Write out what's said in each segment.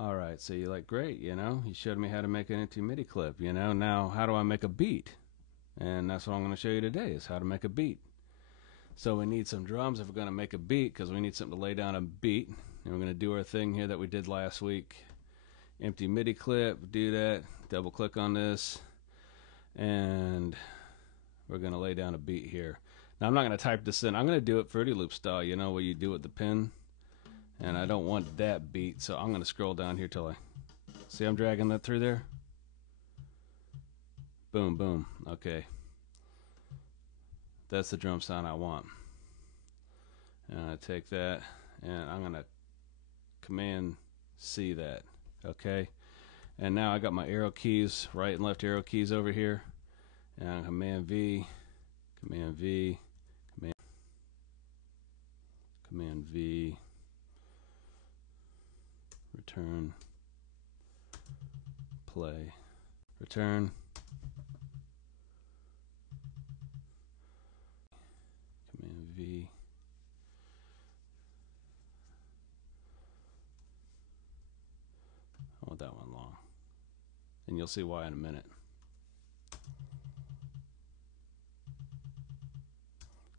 All right, so you're like, great, you know, he showed me how to make an empty MIDI clip, you know, now how do I make a beat? And that's what I'm going to show you today, is how to make a beat. So we need some drums if we're going to make a beat, because we need something to lay down a beat. And we're going to do our thing here that we did last week. Empty MIDI clip, do that, double click on this, and we're going to lay down a beat here. Now I'm not going to type this in, I'm going to do it Fruity Loop style, you know, where you do it with the pen. And I don't want that beat, so I'm going to scroll down here till I see I'm dragging that through there. Boom, boom. Okay. That's the drum sound I want. And I take that and I'm going to Command C that. Okay. And now I got my arrow keys, right and left arrow keys over here. And I'm Command V, Command V, Command V. Return, play, return, Command V, I want that one long, and you'll see why in a minute.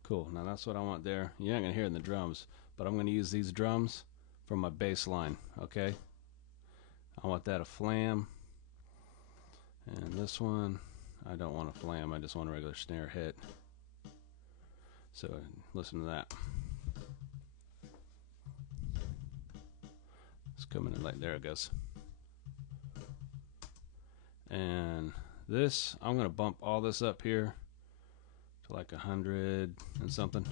Cool, now that's what I want there. You're not going to hear it in the drums, but I'm going to use these drums for my bass line, okay? I want that a flam, and this one I don't want a flam, I just want a regular snare hit. So listen to that. It's coming in like, there it goes. And this, I'm going to bump all this up here to like 100 and something.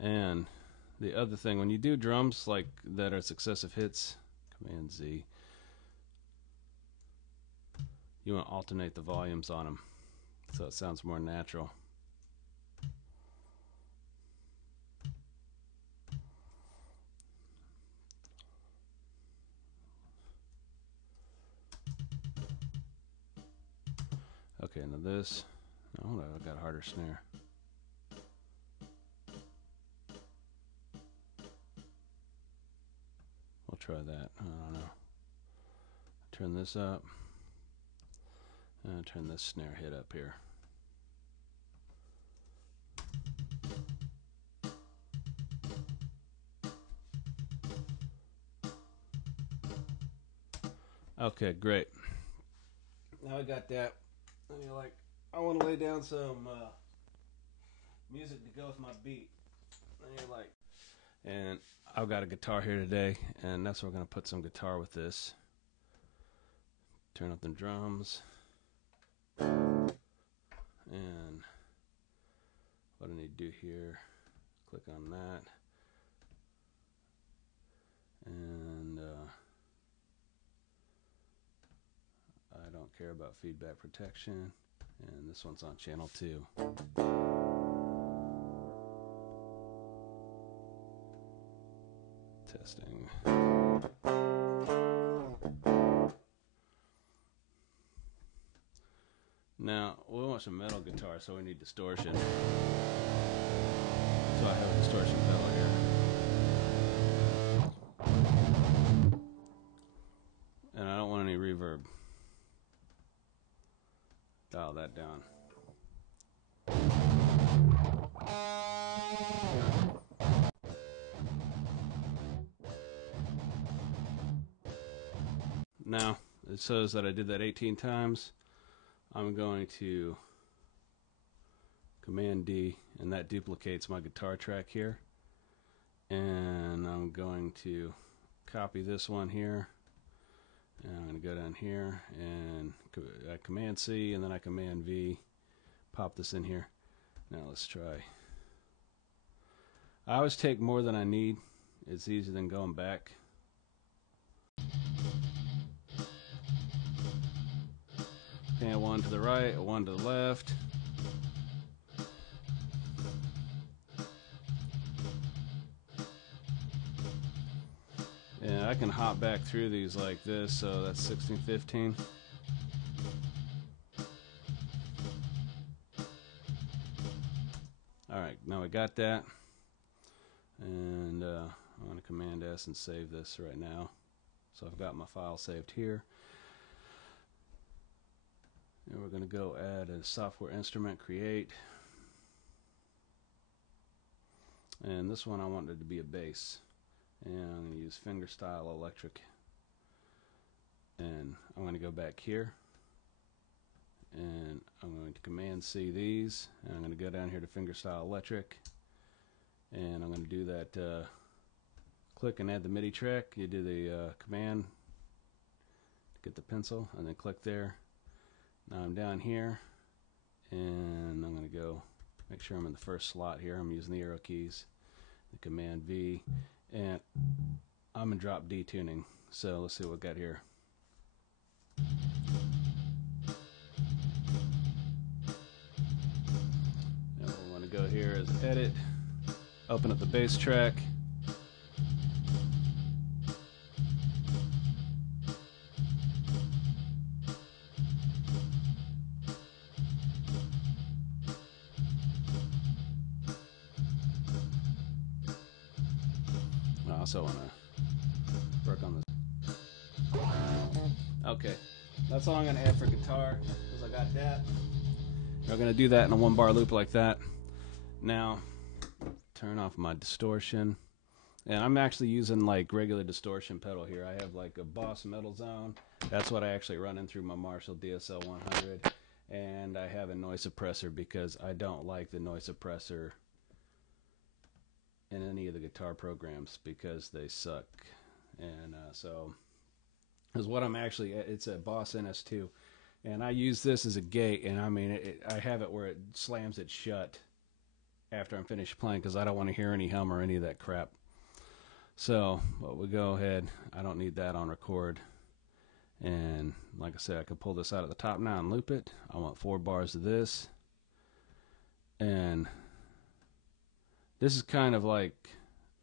And the other thing, when you do drums like that are successive hits, Command Z, you want to alternate the volumes on them so it sounds more natural. Okay, now this, oh, I got a harder snare. We'll try that. I don't know. Turn this up. And turn this snare hit up here. Okay, great. Now I got that. And you're like, I want to lay down some music to go with my beat. And you're like, and I've got a guitar here today, and that's where we're going to put some guitar with this. Turn up the drums. And what I need to do here, click on that. And I don't care about feedback protection. And this one's on channel 2. Testing. Now, we want some metal guitar, so we need distortion. So I have a distortion pedal here. And I don't want any reverb. Dial that down. Now, it says that I did that 18 times. I'm going to Command D, and that duplicates my guitar track here. And I'm going to copy this one here. And I'm going to go down here and I Command C, and then I Command V, pop this in here. Now let's try. I always take more than I need. It's easier than going back. Pan one to the right, one to the left. And I can hop back through these like this, so that's 16, 15. Alright, now we got that. And I'm going to Command this and save this right now. So I've got my file saved here. And we're going to go add a software instrument, create. And this one I want it to be a bass. And I'm going to use fingerstyle electric. And I'm going to go back here. And I'm going to Command C these. And I'm going to go down here to fingerstyle electric. And I'm going to do that, click and add the MIDI track. You do the command, get the pencil, and then click there. Now I'm down here, and I'm going to go make sure I'm in the first slot here. I'm using the arrow keys, the Command V, and I'm in drop D tuning. So let's see what we got here. And what we want to go here is edit, open up the bass track. I also want to work on this. Okay, that's all I'm going to add for guitar, because I got that. We're going to do that in a 1-bar loop like that. Now, turn off my distortion. And I'm actually using like regular distortion pedal here. I have like a Boss Metal Zone. That's what I actually run in through my Marshall DSL 100. And I have a noise suppressor because I don't like the noise suppressor in any of the guitar programs because they suck. And so is what I'm actually, it's a Boss NS2, and I use this as a gate, and I mean I have it where it slams it shut after I'm finished playing because I don't want to hear any hum or any of that crap. So but we go ahead, I don't need that on record, and like I said, I can pull this out at the top now and loop it. I want 4 bars of this, and this is kind of like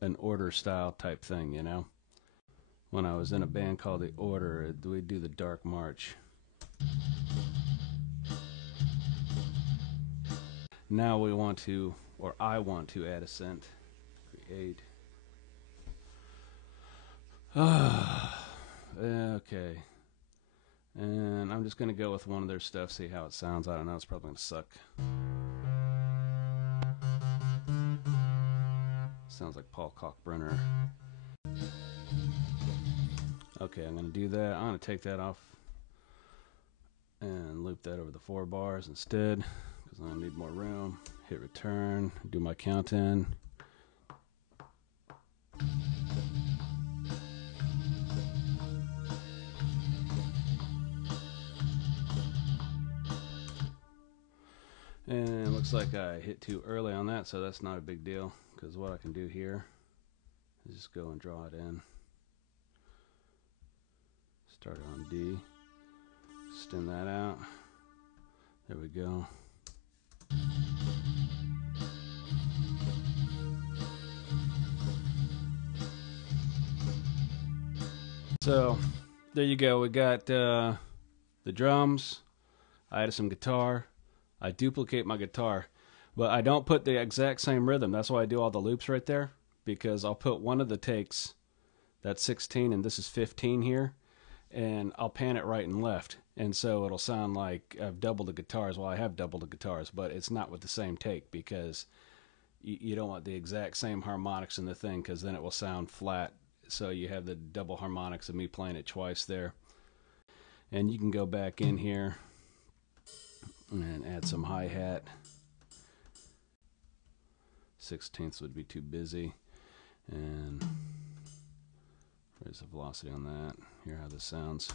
an Order style type thing, you know. When I was in a band called The Order, we'd do the Dark March. Now we want to, or I want to add a synth. Create. Okay. And I'm just going to go with one of their stuff, see how it sounds. I don't know, it's probably going to suck. Sounds like Paul Kalkbrenner. Okay, I'm going to do that. I'm going to take that off and loop that over the 4 bars instead because I need more room. Hit return, do my count in. And it looks like I hit too early on that, so that's not a big deal because what I can do here is just go and draw it in. Start it on D, extend that out, there we go. So there you go, we got the drums, I added some guitar, I duplicate my guitar, but I don't put the exact same rhythm. That's why I do all the loops right there, because I'll put one of the takes, that's 16 and this is 15 here, and I'll pan it right and left, and so it'll sound like I've doubled the guitars. Well, I have doubled the guitars, but it's not with the same take because you don't want the exact same harmonics in the thing because then it will sound flat. So you have the double harmonics of me playing it twice there. And you can go back in here and add some hi-hat. 16ths would be too busy. And raise the velocity on that. Hear how this sounds.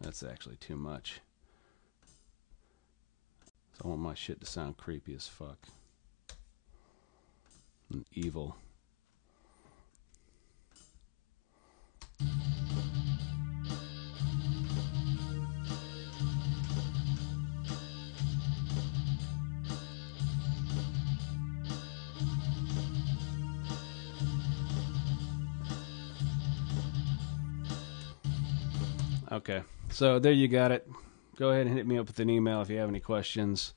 That's actually too much. So I want my shit to sound creepy as fuck. And evil. Okay, so there you got it. Go ahead and hit me up with an email if you have any questions.